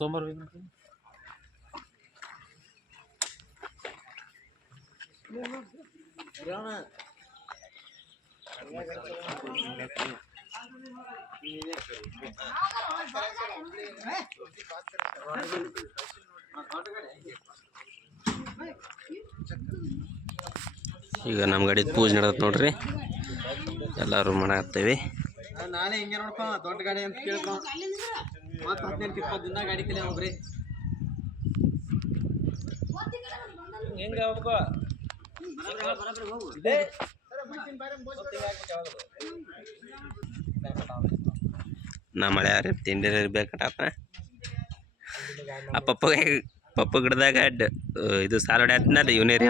ತೊಂಬರ್ಬೇಕು ಈಗ ನಮ್ಮ ಗಾಡಿ ಪೂಜೆ ನಡೆದತ್ ನೋಡ್ರಿ, ಎಲ್ಲರೂ ಮಾಡಾಕ್ತೇವೆ. ನಾನೇ ಹಿಂಗೆ ನೋಡ್ಪ ದೊಡ್ಡ ಗಾಡಿ ಅಂತ ಕೇಳ್ಕೊ ಮತ್ತೆ 15-20 ದಿನ ಗಾಡಿ ಕಲೆ ಹೋಗ್ರಿ. ನಾ ಮಳೆ ತಿಂಡಿ ಬೇಕಟಪ್ಪ. ಆ ಪಪ್ಪ ಗಿಡದಾಗ ಇದು ಸಾಲ ಹೊಡೆ ಹಾಕ್ತಿನಲ್ಲ ಇವನೇರಿ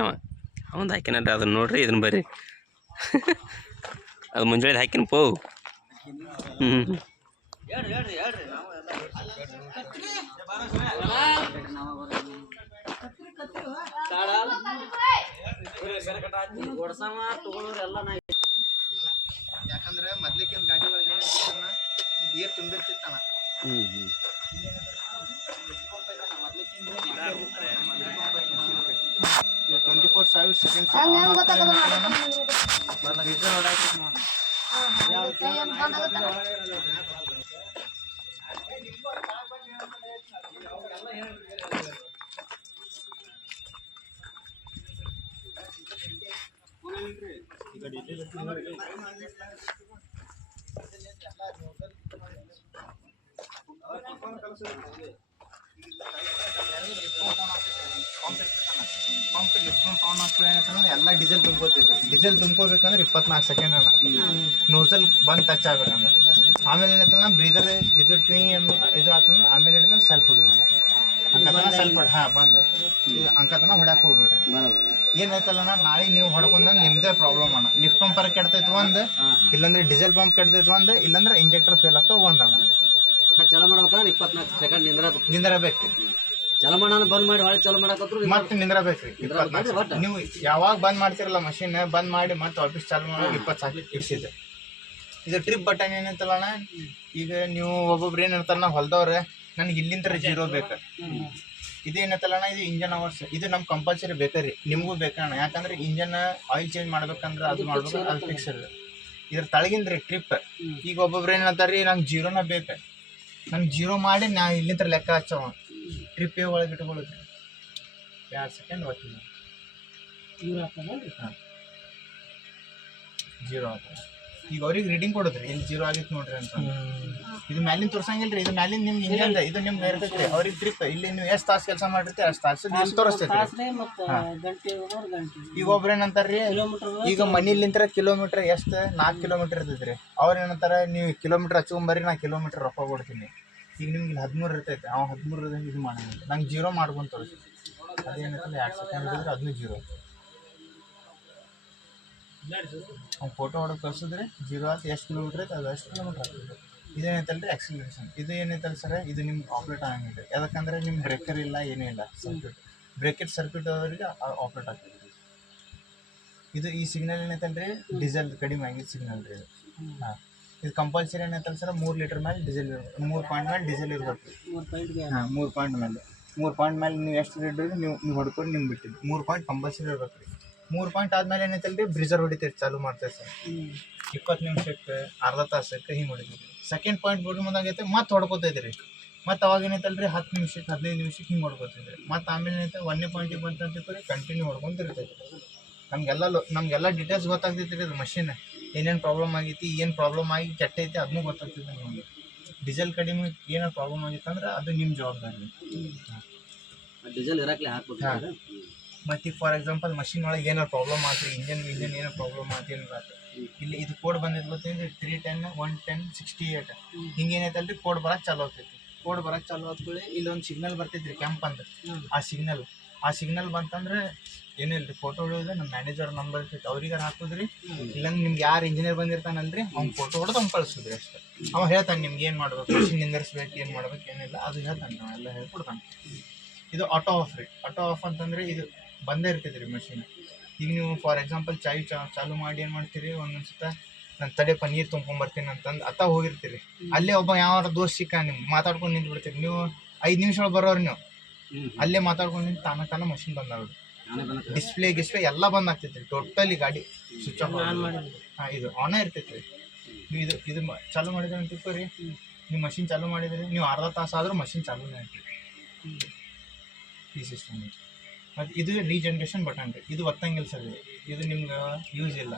ಅವಂದು ಹಾಕಿನಲ್ರಿ, ಅದನ್ನ ನೋಡ್ರಿ ಇದನ್ನ ಬರ್ರಿ. ಅದು ಮುಂಜಾನೆ ಹಾಕಿನ ಪೋ. ಯಾಕಂದ್ರೆ ಮೊದ್ಲಿಕ್ಕಿಂತ ಗಾಡಿ ಒಳಗೆ ನೀರು ತುಂಬಿರ್ತಿತ್ತಣ್ಣ. 24 seconds ಎಲ್ಲ ಡೀಸೆಲ್ ತುಂಬ್ಕೋತೈತಿ. ಡೀಸೆಲ್ ತುಂಬ್ಕೋಬೇಕಂದ್ರೆ 24 ಸೆಕೆಂಡ್ ಅಣ್ಣ. ನೋಸಲ್ ಬಂದು ಟಚ್ ಆಗ್ಬೇಕಂದ್ರೆ ಆಮೇಲೆ ಏನೈತಲ್ಲ ಬ್ರೀದರ್ ಇದು ಟ್ರೀ ಇದು ಹಾಕಂದ್ರೆ ಆಮೇಲೆ ಏನೈತಲ್ಲ ಸೆಲ್ಫ್ ಹೊಡಿಬೇಕು. ಅಂಕತನ ಸೆಲ್ಫ್ ಬಂದು ಅಂಕತನ ಹೊಡ್ಯಾಕೆ ಹೋಗ್ಬೇಡ್ರಿ. ಏನೈತಲ್ಲ ನಾಳೆ ನೀವು ಹೊಡ್ಕೊಂಡ್ರೆ ನಿಮ್ಮದೇ ಪ್ರಾಬ್ಲಮ್ ಅಣ್ಣ. ಲಿಫ್ಟ್ ಪಂಪರ್ ಕೆಡ್ತೈತೆ ಒಂದು, ಇಲ್ಲಾಂದ್ರೆ ಡೀಸೆಲ್ ಪಂಪ್ ಕೆಡ್ತೈತೆ ಒಂದು, ಇಲ್ಲಾಂದ್ರೆ ಇಂಜೆಕ್ಟರ್ ಫೇಲ್ ಆಗ್ತಾವ ಒಂದು ಅಣ್ಣ. ಚಲೋ ಮಾಡ್ಬೇಕಂದ್ರೆ 24 ಸೆಕೆಂಡ್ ನಿಂದ್ರಬೇಕು. ಚಲೋ ಮಾಡೋಣ ಬಂದ್ ಮಾಡಿ ಹೊಳೆ ಚಲೋ ಮಾಡಕತ್ರು ಮತ್ತೆ ನಿಂದ್ರಬೇಕು. ನೀವು ಯಾವಾಗ ಬಂದ್ ಮಾಡ್ತಿರಲ್ಲ ಮಷಿನ್ ಬಂದ್ ಮಾಡಿ ಮತ್ತೆ ವಾಪಸ್ ಚಾಲು ಮಾಡಿ 20 ಸಾಕಿ ಇಡ್ಸಿದೆ. ಇದು ಟ್ರಿಪ್ ಬಟನ್ ಏನೈತಲ್ಲ ಅಣ್ಣ, ಈಗ ನೀವು ಒಬ್ಬೊಬ್ರು ಏನಿರ್ತಾರ ಹೊಲ್ದವ್ರೆ ನನಗೆ ಇಲ್ಲಿಂದ 0 ಬೇಕು. ಇದೇನೈತಲ್ಲ ಅಣ್ಣ, ಇದು ಇಂಜನ್ ಅವರ್ಸ್. ಇದು ನಮ್ಗೆ ಕಂಪಲ್ಸರಿ ಬೇಕ್ರಿ, ನಿಮಗೂ ಬೇಕಣ್ಣ. ಯಾಕಂದ್ರೆ ಇಂಜನ್ ಆಯಿಲ್ ಚೇಂಜ್ ಮಾಡ್ಬೇಕಂದ್ರೆ ಅದು ಮಾಡ್ಬೇಕು, ಅದು ಫಿಕ್ಸ್ ಇರ್ತದೆ. ಇದ್ರ ತಳಗಿಂದ್ರಿ ಟ್ರಿಪ್. ಈಗ ಒಬ್ಬೊಬ್ರು ಏನು ಹೇಳ್ತಾರ್ರಿ ನಂಗೆ 0ನ ಬೇಕು, ನಂಗೆ 0 ಮಾಡಿ ನಾ ಇಲ್ಲಿಂದ ಲೆಕ್ಕ ಹಚ್ಚವ. ಟ್ರಿಪ್ ಒಳಗೆ ಇಟ್ಕೊಳ್ಳೋದ್ರಿ 2 ಸೆಕೆಂಡ್ ಓದ್ತೀನಿ. 0 ಆಗ್ತದೆ. ಈಗ ಅವ್ರಿಗೆ ರೀಡಿಂಗ್ ಕೊಡೋದ್ರಿ ಇಲ್ಲಿ 0 ಆಗಿತ್ತು ನೋಡ್ರಿ ಅಂತ. ಇದು ಮ್ಯಾಲಿನ ತೋರ್ಸಂಗಿಲ್ರಿ, ಇದು ಮ್ಯಾಲಿನ ನಿಮ್ಗೆ ಇಂಜನ್ ಇದು ನಿಮ್ಗೆ ಇರ್ತೈತ್ರಿ. ಅವ್ರಿಗೆ ಟ್ರಿಪ್ ಇಲ್ಲಿ ನೀವು ಎಷ್ಟು ತಾಸು ಕೆಲಸ ಮಾಡಿರ್ತೀವಿ ಅಷ್ಟು ತಾಸು ಇಲ್ಲಿ ತೋರಿಸ್ತೈತಿ. ಈಗ ಒಬ್ರು ಏನಂತಾರ್ರಿ, ಈಗ ಮನಿಲಿಂತ್ರ ಕಿಲೋಮೀಟ್ರ್ ಎಷ್ಟು 4 ಕಿಲೋಮೀಟ್ರ್ ಇರ್ತೈತ್ರಿ. ಅವ್ರು ಏನಂತಾರೆ ನೀವು ಕಿಲೋಮೀಟ್ರ್ ಹಚ್ಕೊಂಬರ್ರಿ, ನಾ ಕಿಲೋಮೀಟ್ರ್ ರೊಕ್ಕ ಕೊಡ್ತೀನಿ. ಈಗ ನಿಮ್ಗೆ ಇಲ್ಲಿ 13 ಇರ್ತೈತೆ, ಅವ 13 ಇದು ಮಾಡಂಗಿಲ್ಲ. ನಂಗೆ 0 ಮಾಡ್ಕೊಂಡು ತೋರಿಸ್ತೀನಿ. ಅದೇನೈತಲ್ಲ 2 ಸೆಕೆಂಡ್ ಇದ್ರೆ ಅದನ್ನು 0. ಅವ್ನು ಫೋಟೋ ಹೊಡೋಕೆ ಕಳ್ಸಿದ್ರೆ 0 ಆಯ್ತು. ಎಷ್ಟು ಕಿಲೋಮೀಟ್ರ್ ಐತೆ ಅದು ಎಷ್ಟು ಕಿಲೋಮೀಟ್ರ್ ಆಗ್ತದೆ. ಇದೇನೈತಲ್ಲ ರೀ ಆಕ್ಸಿಲರೇಷನ್. ಇದು ಏನೈತಲ್ಲ ಸರ್, ಇದು ನಿಮ್ಗೆ ಆಪ್ರೇಟ್ ಆಗಂಗಿಲ್ಲ. ಯಾಕಂದರೆ ನಿಮ್ಮ ಬ್ರೇಕರ್ ಇಲ್ಲ, ಏನೂ ಇಲ್ಲ. ಸರ್ಕ್ಯೂಟ್ ಬ್ರೇಕೆಟ್ ಸರ್ಕ್ಯೂಟ್ ಅವರಿಗೆ ಆಪ್ರೇಟ್ ಆಗ್ತದೆ. ಇದು ಈ ಸಿಗ್ನಲ್ ಏನೈತಲ್ಲ ರೀ ಡೀಸೆಲ್ ಕಡಿಮೆ ಆಗಿದ್ದು ಸಿಗ್ನಲ್ ರೀ ಇದು. ಹಾಂ, ಇದು ಕಂಪಲ್ಸರಿ ಏನೈತಲ್ಲ ಸರ್ 3 ಲೀಟ್ರ್ ಮೇಲೆ ಡೀಸೆಲ್ ಇರಬೇಕು. 3 ಪಾಯಿಂಟ್ ಮೇಲೆ ಡೀಸೆಲ್ ಇರಬೇಕು. ಹಾಂ, 3 ಪಾಯಿಂಟ್ ಮೇಲೆ 3 ಪಾಯಿಂಟ್ ಮೇಲೆ ನೀವು ಎಷ್ಟು ರೇಟ್ ನೀವು ಹೊಡ್ಕೊಂಡು ನಿಮ್ಗೆ ಬಿಟ್ಟಿದ್ದು 3 ಪಾಯಿಂಟ್ ಕಂಪಲ್ಸರಿ ಇರ್ಬೇಕು ರೀ. 3 ಪಾಯಿಂಟ್ ಆದಮೇಲೆ ಏನೈತಲ್ಲ ರೀ ಬ್ರೀಜರ್ ಹೊಡಿತೀರಿ, ಚಾಲು ಮಾಡ್ತೇವೆ ಸರ್. 20 ನಿಮಿಷಕ್ಕೆ, ಅರ್ಧ ತಾಸಕ್ಕೆ ಹಿಂಗೆ ಹೊಡಿತೀವಿ. ಸೆಕೆಂಡ್ ಪಾಯಿಂಟ್ ಬಿಟ್ಟು ಮುಂದಾಗೈತೆ ಮತ್ತೆ ಹೊಡ್ಕೋತೈತೆ ರೀ. ಮತ್ತು ಅವಾಗ ಏನೈತಲ್ಲ ರೀ 10 ನಿಮಿಷಕ್ಕೆ 15 ನಿಮಿಷಕ್ಕೆ ಹಿಂಗೆ ಹೊಡ್ಕೋತೈತೆ. ಮತ್ತು ಆಮೇಲೆ ಏನೈತೆ 1ನೇ ಪಾಯಿಂಟಿಗೆ ಬಂತಂತ ಕಂಟಿನ್ಯೂ ಹೊಡ್ಕೊಂತಿರ್ತೈತೆ. ನಮಗೆಲ್ಲ ಡೀಟೇಲ್ಸ್ ಗೊತ್ತಾಗ್ತೈತೆ ರೀ. ಅದು ಮಷಿನ್ ಏನೇನು ಪ್ರಾಬ್ಲಮ್ ಆಗೈತಿ, ಏನು ಪ್ರಾಬ್ಲಮ್ ಆಗಿ ಕೆಟ್ಟೈತಿ ಅದನ್ನೂ ಗೊತ್ತಾಗ್ತೈತೆ ನಮಗೆ. ಡೀಸೆಲ್ ಕಡಿಮೆ ಏನೋ ಪ್ರಾಬ್ಲಮ್ ಆಗಿತ್ತು ಅಂದ್ರೆ ಅದು ನಿಮ್ಮ ಜವಾಬ್ದಾರಿ. ಡೀಸೆಲ್ ಇರಕ್ಲೆ ಹಾಕ್ಬೇಕು. ಮತ್ತು ಫಾರ್ ಎಕ್ಸಾಂಪಲ್ ಮಷಿನ್ ಒಳಗೆ ಏನಾರು ಪ್ರಾಬ್ಲಮ್ ಆಯ್ತು, ಇಂಜನ್ ಏನೋ ಪ್ರಾಬ್ಲಮ್ ಆಯ್ತು, ಏನಾರು ಆಯ್ತು, ಇಲ್ಲಿ ಇದು ಕೋಡ್ ಬಂದಿದ್ದು ಗೊತ್ತೇನು 310 110 68 ಹಿಂಗೆ ಏನೈತಲ್ಲ ರೀ ಕೋಡ್ ಬರೋಕ್ಕೆ ಚಾಲು ಆಗ್ತೈತಿ. ಕೋಡ್ ಬರೋಕ್ಕೆ ಚಾಲು ಆದ್ಮೇಲೆ ಇಲ್ಲೊಂದು ಸಿಗ್ನಲ್ ಬರ್ತೈತಿ ರೀ ಕೆಂಪ್ ಅಂತ. ಆ ಸಿಗ್ನಲ್ ಬಂತಂದ್ರೆ ಏನಿಲ್ಲ ರೀ, ಫೋಟೋ ಹೊಡೋದು ನಮ್ಮ ಮ್ಯಾನೇಜರ್ ನಂಬರ್ ಇರ್ತೈತಿ, ಅವ್ರಿಗೆ ಹಾಕೋದ್ರಿ. ಇಲ್ಲಾಂದ್ರೆ ನಿಮ್ಗೆ ಯಾರು ಇಂಜಿನಿಯರ್ ಬಂದಿರ್ತಾನಲ್ರಿ ಅವ್ನು ಫೋಟೋ ಹೊಡೆದು ಅವ್ನು ಕಳಿಸೋದ್ರಿ ಅಷ್ಟೇ. ಅವ ಹೇಳ್ತಾನೆ ನಿಮ್ಗೆ ಏನು ಮಾಡ್ಬೇಕು, ಮಷಿನ್ ನಿಂದಿರ್ಸ್ಬೇಕು, ಏನು ಮಾಡ್ಬೇಕು ಏನಿಲ್ಲ ಅದು ಹೇಳ್ತಾನೆ. ನಾವೆಲ್ಲ ಹೇಳ್ಕೊಡ್ತಾನೆ. ಇದು ಆಟೋ ಆಫ್ ರೀ. ಆಟೋ ಆಫ್ ಅಂತಂದರೆ ಇದು ಬಂದೇ ಇರ್ತೈತಿ ರೀ ಮಷಿನ್. ಈಗ ನೀವು ಫಾರ್ ಎಕ್ಸಾಂಪಲ್ ಚಾಲು ಮಾಡಿ ಏನು ಮಾಡ್ತೀರಿ, ಒಂದೊಂದು ಸತ ನಾನು ತಡೆಯಪ್ಪ ನೀರು ತುಂಬ್ಕೊಂಬರ್ತೀನಿ ಅಂತಂದು ಅತ್ತ ಹೋಗಿರ್ತೀರಿ. ಅಲ್ಲೇ ಒಬ್ಬ ಯಾವ ದೋಸ್ತ್ ಸಿಕ್ಕ ನಿಮ್ಗೆ ಮಾತಾಡ್ಕೊಂಡು ನಿಂತು ಬಿಡ್ತೀರಿ. ನೀವು 5 ನಿಮಿಷ ಬರೋರು ನೀವು ಅಲ್ಲೇ ಮಾತಾಡ್ಕೊಂಡು ನಿಂತು ತಾನ ಮಷಿನ್ ಬಂದಾವ್ರಿ. ಡಿಸ್ಪ್ಲೇ ಎಲ್ಲ ಬಂದ್ ಆಗ್ತೈತಿ ರೀ. ಟೋಟಲಿ ಗಾಡಿ ಸ್ವಿಚ್ ಆಫ್. ಹಾಂ, ಇದು ಆನೇ ಇರ್ತೈತಿ ರೀ. ನೀವು ಇದು ಚಾಲು ಮಾಡಿದ್ರೆ ಅಂತ ತಿಳ್ಕೊರಿ, ನೀವು ಮಷಿನ್ ಚಾಲು ಮಾಡಿದ್ರಿ, ನೀವು ಅರ್ಧ ತಾಸು ಆದರೂ ಮಷಿನ್ ಚಾಲೂನೇ ಆಗ್ತೈತಿ ಈ ಸಿಸ್ಟಮ್. ಮತ್ತು ಇದು ರೀಜನ್ರೇಷನ್ ಬಟನ್ ರೀ. ಇದು ಒತ್ತಂಗಿಲ್ಲ ಸರ್, ಇದು ನಿಮ್ಗೆ ಯೂಸ್ ಇಲ್ಲ.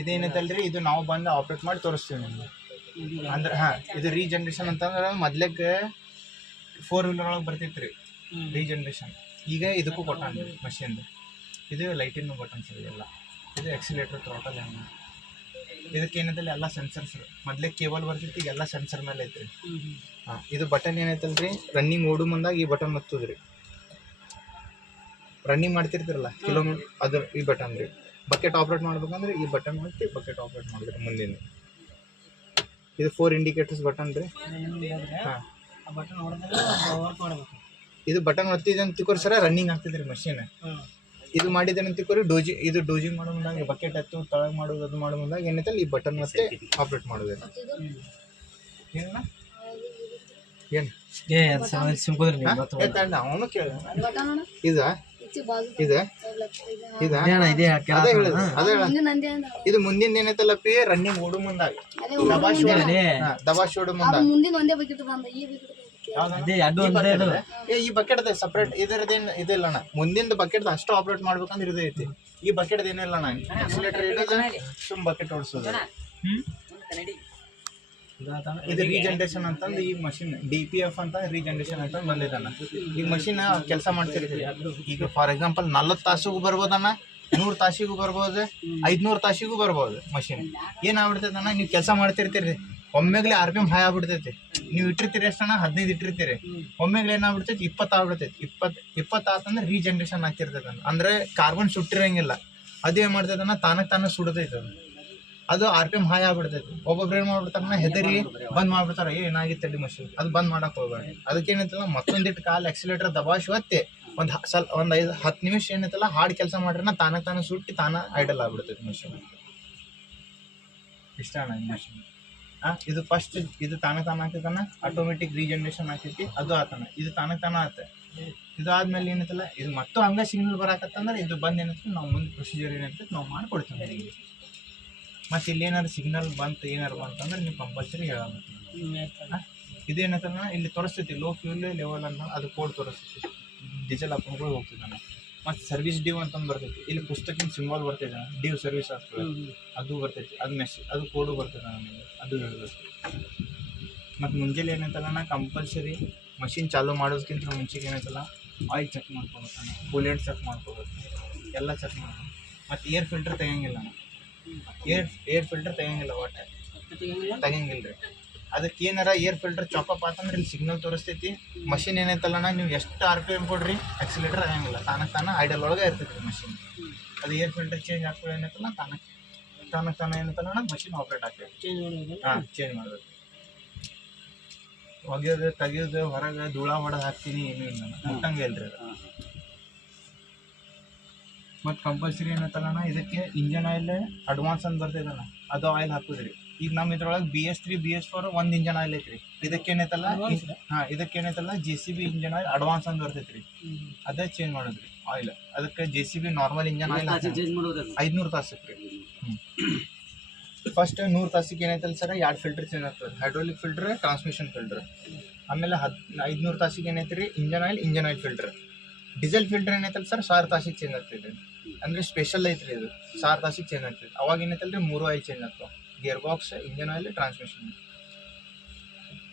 ಇದೇನೈತಲ್ರಿ, ಇದು ನಾವು ಬಂದು ಆಪ್ರೇಟ್ ಮಾಡಿ ತೋರಿಸ್ತೀವಿ ನಿಮ್ಗೆ. ಅಂದ್ರೆ ಹಾಂ, ಇದು ರೀಜನ್ರೇಷನ್ ಅಂತಂದ್ರೆ ಮೊದ್ಲಕ್ಕೆ 4 ವೀಲರ್ ಒಳಗೆ ಬರ್ತಿತ್ತು ರೀ ರೀಜನ್ರೇಷನ್. ಈಗ ಇದಕ್ಕೂ ಬಟನ್ ರೀ ಮಷಿನ್ದು. ಇದು ಲೈಟಿನ ಬಟನ್ ಸರ್ ಎಲ್ಲ. ಇದು ಎಕ್ಸಿಲೇಟರ್, ಥ್ರಾಟಲ್ ಹೆಂಗೆ. ಇದಕ್ಕೆ ಏನೈತಲ್ಲ ಎಲ್ಲ ಸೆನ್ಸರ್ಸ್. ಮೊದಲೇ ಕೇಬಲ್ ಬರ್ತಿತ್ತು, ಈಗ ಎಲ್ಲ ಸೆನ್ಸರ್ ಮೇಲೆ ಐತ್ರಿ. ಹಾಂ, ಇದು ಬಟನ್ ಏನೈತಲ್ರಿ, ರನ್ನಿಂಗ್ ಓಡು ಮುಂದಾಗ ಈ ಬಟನ್ ಒತ್ತುದ್ರಿ. ರನ್ನಿಂಗ್ ಮಾಡ್ತಿರ್ತಿರಲ್ಲ ಕಿಲೋಮೀಟರ್, ಅದು ಈ ಬಟನ್ ರೀ. ಬಕೆಟ್ ಆಪ್ರೇಟ್ ಮಾಡ್ಬೇಕಂದ್ರೆ ಈ ಬಟನ್ ಒತ್ತಿ ಬಕೆಟ್ ಆಪ್ರೇಟ್ ಮಾಡಿದ್ರಿ ಮುಂದಿನ. ಇದು 4 ಇಂಡಿಕೇಟರ್ಸ್ ಬಟನ್ ರೀ. ಹಾಂ, ಇದು ಬಟನ್ ಒತ್ತಿದೆ ಅಂತ ತಿಳ್ಕೊರಿ ಸರ, ರನ್ನಿಂಗ್ ಆಗ್ತಿದ್ರಿ ಮಷೀನ್. ಇದು ಮಾಡಿದ್ದೇನೆ ಅಂತ ತಿಳ್ಕೊರಿ, ಡೋಜಿಂಗ್ ಮಾಡೋ ಮುಂದಾಗ ಬಕೆಟ್ ಹತ್ತು ತಳಗೆ ಮಾಡೋದು ಅದು ಮಾಡೋ ಮುಂದಾಗ ಏನೈತಲ್ಲ ಈ ಬಟನ್ ಮತ್ತೆ ಆಪ್ರೇಟ್ ಮಾಡೋದು. ಏನು ಅವನು ಕೇಳ ಇದು ಮುಂದಿನ ಏನೈತಲ್ಲ ಪಿ ರನ್ನಿಂಗ್ ಓಡು ಮುಂದಾಗ ದಬಾಶ್ ಓಡು ಮುಂದಾಗ ಈ ಬಕೆಟ್ ಅದ ಸಪ್ರೇಟ್. ಇದರದೇನು ಇದಿಲ್ಲ ಅಣ್ಣ, ಮುಂದಿನ ಬಕೆಟ್ ಅಷ್ಟು ಆಪ್ರೇಟ್ ಮಾಡ್ಬೇಕಂದ್ರೆ ಇರ್ತೈತಿ. ಈ ಬಕೆಟ್ ಏನಿಲ್ಲ ಅಣ್ಣ, ಆಕ್ಸಿಲೇಟರ್ ಇಡೋದು ಸುಮ್ ಬಕೆಟ್ ಓಡಿಸೋದು. ಇದು ರೀಜನ್ರೇಷನ್ ಅಂತಂದು ಈ ಮಷಿನ್ DPF ಅಂತ ರೀಜನ್ರೇಷನ್ ಅಂತ ಬಂದಿದ್ದಾನ. ಈಗ ಮಷಿನ್ ಕೆಲಸ ಮಾಡ್ತಿರ್ತೀರಿ. ಈಗ ಫಾರ್ ಎಕ್ಸಾಂಪಲ್ 40 ತಾಸಿಗೂ ಬರ್ಬೋದಣ್ಣ, 100 ತಾಸಿಗೂ ಬರ್ಬೋದು, 500 ತಾಸಿಗೂ ಬರ್ಬೋದು. ಮಷಿನ್ ಏನಾಗ್ಬಿಡ್ತೈತಣ್ಣ, ನೀವು ಕೆಲಸ ಮಾಡ್ತಿರ್ತೀರಿ, ಒಮ್ಮೆಗ್ಲೆ RPM ಹೈ ಆಗ್ಬಿಡ್ತೈತಿ. ನೀವು ಇಟ್ಟಿರ್ತೀರಿ ಎಷ್ಟಣ್ಣ, 15 ಇಟ್ಟಿರ್ತೀರಿ, ಒಮ್ಮೆಗ್ಲೆ ಏನಾಗ್ಬಿಡ್ತೈತಿ 20 ಆಗ್ಬಿಡ್ತೈತಿ. 20 ಆತಂದ್ರೆ ರೀಜನ್ರೇಷನ್ ಆಗ್ತಿರ್ತೈತಣ್ಣ. ಅಂದ್ರೆ ಕಾರ್ಬನ್ ಸುಟ್ಟಿರಂಗಿಲ್ಲ, ಅದು ಏನು ಮಾಡ್ತೈತಣ್ಣ, ತಾನೇ ಸುಡತೈತೆ. ಅದು RPM ಹೈ ಆಗ್ಬಿಡ್ತೈತಿ. ಒಬ್ಬೊಬ್ರು ಏನು ಮಾಡ್ಬಿಡ್ತಾರಣ್ಣ, ಹೆದರಿ ಬಂದ್ ಮಾಡ್ಬಿಡ್ತಾರೆ, ಏನಾಗಿತ್ತು ಮಷಿನ್, ಅದು ಬಂದ್ ಮಾಡಕ್ಕೆ ಹೋಗ್ಬೇಡಿ. ಅದಕ್ಕೆ ಏನೈತಲ್ಲ, ಮತ್ತೊಂದಿಟ್ಟು ಕಾಲು ಆಕ್ಸಿಲೇಟರ್ ದಬಾಶ್ ಒತ್ತಿ ಒಂದು 5-10 ನಿಮಿಷ ಏನೈತಲ್ಲ ಹಾರ್ಡ್ ಕೆಲಸ ಮಾಡ್ರಿ, ತಾನೇ ಸುಟ್ಟಿ ಐಡಲ್ ಆಗ್ಬಿಡ್ತೈತಿ ಮಷಿನ್. ಇಷ್ಟ ಅಣ್ಣ ಈ ಮಷಿನ್. ಇದು ಫಸ್ಟ್ ಇದು ತಾನೇ ಆಗ್ತೈತಣ್ಣ, ಆಟೋಮೆಟಿಕ್ ರೀಜನ್ರೇಷನ್ ಆಗ್ತೈತಿ, ಅದು ಆತಣ್ಣ. ಇದು ತಾನೇ ಆತ. ಇದು ಆದ್ಮೇಲೆ ಏನೈತಲ್ಲ, ಇದು ಮತ್ತು ಹಂಗೆ ಸಿಗ್ನಲ್ ಬರಾಕತ್ತಂದ್ರೆ ಇದು ಬಂದು ಏನೈತೆ ನಾವು ಮುಂದೆ ಪ್ರೊಸೀಜರ್ ಏನೈತೆ ನಾವು ಮಾಡ್ಕೊಡ್ತೀವಿ. ಮತ್ತು ಇಲ್ಲಿ ಏನಾದ್ರು ಸಿಗ್ನಲ್ ಬಂತು ಏನಾರು ಬಂತಂದ್ರೆ ನೀವು ಕಂಪಲ್ಸರಿ ಹೇಳಬೇಕು. ಇದೇನೈತಲ್ಲ, ಇಲ್ಲಿ ತೋರಿಸ್ತೈತಿ ಲೋ ಫ್ಯೂಲ್ ಲೆವೆಲ್ ಅನ್ನ, ಅದು ಕೋಡ್ ತೋರಿಸ್ತೈತಿ. ಡೀಸೆಲ್ ಅಪ್ರೂವಲ್ ಹೋಗ್ತಿದ್ದಾನೆ. ಮತ್ತು ಸರ್ವಿಸ್ ಡ್ಯೂ ಅಂತಂದು ಬರ್ತೈತಿ. ಇಲ್ಲಿ ಪುಸ್ತಕಿನ ಸಿಂಬಲ್ ಬರ್ತೈತೆ, ಡ್ಯೂ ಸರ್ವಿಸ್ ಆಗ್ತದೆ, ಅದು ಬರ್ತೈತಿ. ಅದು ಮೆಸೇಜ್, ಅದು ಕೋಡು ಬರ್ತೈತೆ ನಮಗೆ, ಅದು ಹೇಳಬೇಕು. ಮತ್ತು ಮುಂಜಾನೆ ಏನೈತಲ್ಲ, ಕಂಪಲ್ಸರಿ ಮಷಿನ್ ಚಾಲೂ ಮಾಡೋದಕ್ಕಿಂತ ಮುಂಚೆಗೆ ಏನೈತಲ್ಲ ಆಯಿಲ್ ಚೆಕ್ ಮಾಡ್ಕೊಬೇಕು, ಕೂಲೆಂಟ್ ಚೆಕ್ ಮಾಡ್ಕೋಬೇಕು, ಎಲ್ಲ ಚೆಕ್ ಮಾಡ್ಬೇಕು. ಮತ್ತು ಏರ್ ಫಿಲ್ಟರ್ ತೆಗಿಯಂಗಿಲ್ಲ, ಏರ್ ಫಿಲ್ಟರ್ ತೆಗಿಯಂಗಿಲ್ಲ, ಒಟ್ಟೆ ತೆಗಿಯಂಗಿಲ್ಲ ರೀ. ಅದಕ್ಕೆ ಏನಾರ ಏರ್ ಫಿಲ್ಟರ್ ಚಾಕಪ್ ಆತಂದ್ರೆ ಇಲ್ಲಿ ಸಿಗ್ನಲ್ ತೋರಿಸ್ತೈತಿ. ಮಷಿನ್ ಏನೈತಲ್ಲ, ನೀವು ಎಷ್ಟು RPM ಕೊಡ್ರಿ ಆಕ್ಸಿಲೇಟರ್ ಆಗಂಗಿಲ್ಲ, ತಾನೇ ಐಡಲ್ ಒಳಗೆ ಇರ್ತೈತಿ ಮಷಿನ್. ಅದು ಏರ್ ಫಿಲ್ಟರ್ ಚೇಂಜ್ ಹಾಕೊಳ್ಳೋ ಏನೈತಲ್ಲ, ತಾನೇ ಏನೈತಲ್ಲ ಮಷಿನ್ ಆಪ್ರೇಟ್ ಆಗ್ತೈತಿ. ಹಾಂ, ಚೇಂಜ್ ಮಾಡಬೇಕು. ಒಗೆಯೋದು ತೆಗಿಯೋದು ಹೊರಗೆ ಧೂಳ ಹೊಡೆದು ಹಾಕ್ತೀನಿ ಏನೂ ಇಲ್ಲ, ಮುಟ್ಟಂಗೆ ಇಲ್ರಿ ಅದು. ಮತ್ತು ಕಂಪಲ್ಸರಿ ಏನೈತಲ್ಲ, ಇದಕ್ಕೆ ಇಂಜನ್ ಆಯಿಲ್ ಅಡ್ವಾನ್ಸ್ ಅಂತ ಬರ್ತೈತಲ್ಲ, ಅದು ಆಯಿಲ್ ಹಾಕೋದ್ರಿ. ಈಗ ನಮ್ಮ ಇದ್ರೊಳಗೆ BS3 BS4 ಒಂದು ಇಂಜನ್ ಆಯಿಲ್ ಐತ್ರಿ. ಇದಕ್ಕೇನೈತಲ್ಲ, ಇದಕ್ಕೇನೈತಲ್ಲ JCB ಇಂಜನ್ ಆಯಿಲ್ ಅಡ್ವಾನ್ಸ್ ಅಂತ ಬರ್ತೈತ್ರಿ, ಅದೇ ಚೇಂಜ್ ಮಾಡೋದ್ರಿ ಆಯಿಲ್. ಅದಕ್ಕೆ JCB ನಾರ್ಮಲ್ ಇಂಜನ್ ಆಯಿಲ್ 500 ತಾಸಕ್ಕೆ ರೀ. ಫಸ್ಟ್ 100 ತಾಸಿಗೆ ಏನೈತಲ್ಲ ಸರ್, 2 ಫಿಲ್ಟರ್ ಚೇಂಜ್ ಆಗ್ತದೆ, ಹೈಡ್ರೋಲಿಕ್ ಫಿಲ್ಟರ್, ಟ್ರಾನ್ಸ್ಮಿಷನ್ ಫಿಲ್ಟರ್. ಆಮೇಲೆ 500 ತಾಸಿಗೆ ಏನೈತೆ ರೀ engine oil filter. Diesel filter ಏನೈತಲ್ಲ ಸರ್ 1000 ತಾಸಿಗೆ ಚೇಂಜ್ ಆಗ್ತೈತೆ. ಅಂದರೆ ಸ್ಪೆಷಲ್ ಐತ್ರಿ ಇದು, 1000 ತಾಸಿಗೆ ಚೇಂಜ್ ಆಗ್ತೈತೆ. ಅವಾಗ ಏನೈತಲ್ಲ ರೀ 3 ಆಯಿಲ್ ಚೇಂಜ್ ಆಗ್ತಾವೆ, gear box, engine oil, transmission.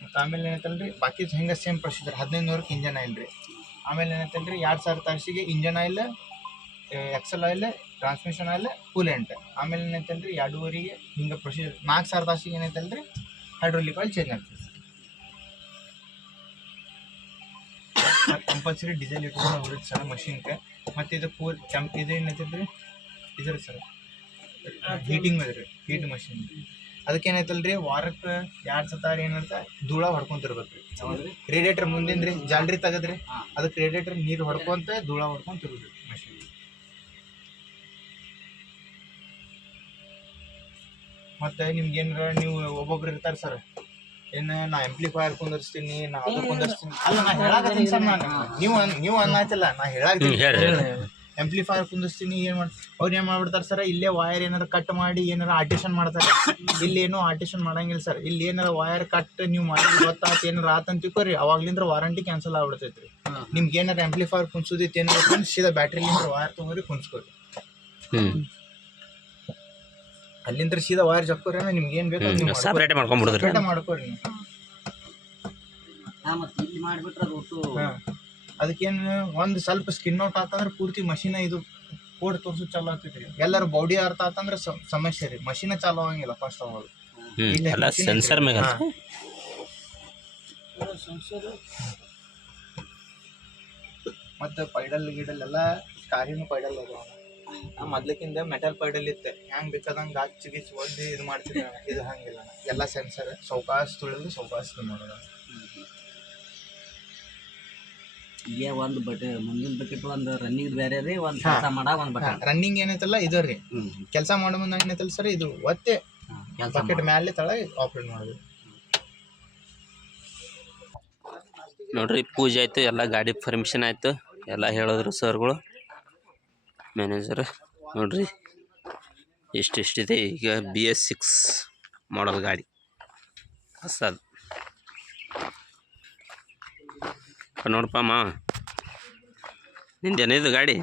ಮತ್ತು ಆಮೇಲೆ ಏನೈತಲ್ಲ ರೀ ಬಾಕಿ ಹೆಂಗೆ ಸೇಮ್ ಪ್ರೊಸೀಜರ್ 1500ಕ್ಕೆ ಇಂಜನ್ ಆಯಿಲ್ ರೀ. ಆಮೇಲೆ ಏನೈತಲ್ಲ ರೀ 2000 ತಾಸಿಗೆ engine oil, axle oil, transmission oil, coolant. ಆಮೇಲೆ ಏನೈತಲ್ಲ ರೀ 2.5ಗೆ ಹಿಂಗೆ ಪ್ರೊಸೀಜರ್. 4000 ತಾಸಿಗೆ ಏನೈತಲ್ಲ ರೀ ಹೈಡ್ರೋಲಿಕ್ ಆಯಿಲ್ ಚೇಂಜ್ ಆಗ್ತದೆ. ಮತ್ತು ಕಂಪಲ್ಸರಿ ಡೀಸೆಲ್ ಇಟ್ಕೊಂಡು ಹೋಗುತ್ತೆ ಸರ್ ಮಷಿನ್ಗೆ. ಮತ್ತು ಇದು ಇದು ಏನೈತಲ್ಲ ರೀ ಇದ್ರ ಸರ್ ಹೀಟಿಂಗ್ ಮೇಲೆ ರೀ, ಹೀಟ್ ಮಷಿನ್. ಅದಕ್ಕೆ ಏನೈತಲ್ಲ ರೀ ವಾರಕ್ಕೆ 2 ಸತ ಏನಿರುತ್ತೆ ಧೂಳ ಹೊಡ್ಕೊಂತಿರ್ಬೇಕು ರೀ. ರೇಡಿಯೇಟರ್ ಮುಂದಿನ ರೀ ಜಾಲ್ರಿ ತೆಗೆದ್ರಿ, ಅದಕ್ಕೆ ರೇಡಿಯೇಟರ್ ನೀರು ಹೊಡ್ಕೊಂತ ಧೂಳ ಹೊಡ್ಕೊಂತಿರ್ಬೇಕು ರೀ ಮಷಿನ್. ಮತ್ತು ನಿಮ್ಗೆ ಏನಾರ ನೀವು ಒಬ್ಬೊಬ್ರು ಇರ್ತಾರೆ ಸರ್, ಏನು ನಾ ಆಂಪ್ಲಿಫೈಯರ್ ಕುಂದರ್ಸ್ತೀನಿ, ನಾ ಅದು ಕುಂದರ್ಸ್ತೀನಿ. ಅಲ್ಲ ನಾ ಹೇಳಾಕತ್ತೀನಿ ಸರ್, ನಾನು ನೀವು ಅನ್ನತ್ತಿಲ್ಲ, ನಾ ಹೇಳಾಕತ್ತೀನಿ. ಆಂಪ್ಲಿಫೈಯರ್ ಕುಂದಿಸ್ತೀನಿ, ಏನು ಮಾಡಿ ಅವ್ರು ಏನು ಮಾಡ್ಬಿಡ್ತಾರೆ ಸರ್, ಇಲ್ಲೇ ವೈರ್ ಏನಾರು ಕಟ್ ಮಾಡಿ ಏನಾರ ಆರ್ಟಿಷನ್ ಮಾಡ್ತಾರೆ. ಇಲ್ಲೇನು ಆರ್ಟಿಷನ್ ಮಾಡಂಗಿಲ್ಲ ಸರ್. ಇಲ್ಲಿ ಏನಾರ ವೈರ್ ಕಟ್ ನೀವು ಮಾಡಿ ಗೊತ್ತಾಯ್ತು ಏನಾರ ಆತಂತ ತಿಳ್ಕೊರಿ, ಅವಾಗ್ಲಿಂದ ವಾರಂಟಿ ಕ್ಯಾನ್ಸಲ್ ಆಗ್ಬಿಡ್ತೈತೆ ರೀ. ನಿಮ್ಗೆ ಏನಾರ ಆಂಪ್ಲಿಫೈಯರ್ ಕುಂದ್ಸೋದಿತ್ತು ಏನಾರ ಕುಂದು ಸೀದಾ ಬ್ಯಾಟ್ರಿಲಿಂದ ವೈರ್ ತೊಗೊರಿ ಕುಂದ್ಸ್ಕೊರಿ. ಅಲ್ಲಿಂದ ಸೀದಾ ವೈರ್ ಜಕ್ಕೋರಿ, ನಿಮ್ಗೆ ಏನು ಬೇಕು ನೀವು ಸಪ್ರೇಟ್ ಮಾಡ್ಕೊಂಡ್ಬಿಡಿದ್ರಿ. ಮಾಡ್ಕೊರಿ. ಮತ್ತು ಇಲ್ಲಿ ಮಾಡಿಬಿಟ್ರೆ ಅದು ಒಟ್ಟು ಅದಕ್ಕೇನು ಒಂದು ಸ್ವಲ್ಪ ಸ್ಕಿನ್ ಔಟ್ ಆತಂದ್ರೆ ಪೂರ್ತಿ ಮಷೀನ ಇದು ಕೋಡ್ ತೋರ್ಸೋದು ಚಾಲು ಆಗ್ತೈತ್ರಿ. ಎಲ್ಲರೂ ಬಾಡಿ ಅರ್ಥ ಆತಂದ್ರೆ ಸಮಸ್ಯೆ ರೀ, ಮಷೀನ ಚಾಲು ಆಗಂಗಿಲ್ಲ ಫಸ್ಟ್ ಆಫ್ ಆಲ್. ಎಲ್ಲ ಸೆನ್ಸರ್ ಮ್ಯಾಗ ಮತ್ತು ಪೈಡಲ್ ಗಿಡಲ್ ಎಲ್ಲ ಕಾರಿನೂ ಪೈಡಲ್ ಅದಾವ. ಮೊದ್ಲಕ್ಕಿಂತ ಮೆಟಲ್ ಪೈಡಲ್ ಇತ್ತು, ಹೆಂಗೆ ಬೇಕಾದಂಗೆ ಗಾಚ್ ಗಿಚ್ ಒದ್ದು ಇದು ಮಾಡ್ತಿದ್ದೆ. ಇದು ಹಂಗಿಲ್ಲ, ಎಲ್ಲ ಸೆನ್ಸರ್ ಸೌಕಾಸ್ ತುಳಿದು ಸೌಕಾಸ್ ಮಾಡೋದು. ಈಗ ಒಂದು ಮುಂದಿನ ಬಕೆಟ್ ಒಂದು ರನ್ನಿಂಗ್ ಬೇರೆ ರೀ, ಒಂದು ಕೆಲಸ ಮಾಡಾಗ ಒಂದು ಬಕೆಟ್ ರನ್ನಿಂಗ್ ಏನೈತಲ್ಲ ಇದು ರೀ. ಕೆಲಸ ಮಾಡೋ ಮುಂದೆ ಏನೈತಲ್ಲ ಸರ್, ಇದು ಒತ್ತೆ ಬಕೆಟ್ ಮ್ಯಾಲೆ ತಳ ಆಪ್ರೇಟ್ ಮಾಡೋದು. ನೋಡ್ರಿ, ಪೂಜೆ ಆಯಿತು, ಎಲ್ಲ ಗಾಡಿ ಪರ್ಮಿಷನ್ ಆಯಿತು, ಎಲ್ಲ ಹೇಳಿದ್ರು ಸರ್ಗಳು, ಮ್ಯಾನೇಜರ್. ನೋಡ್ರಿ ಎಷ್ಟೆಷ್ಟಿದೆ ಈಗ. BS6 ಮಾಡಲ್ ಗಾಡಿ ಹೊಸದು ನೋಡಪ್ಪ ಮಾವ, ನಿಂದೇನಿದು ಗಾಡಿ?